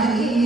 Amém.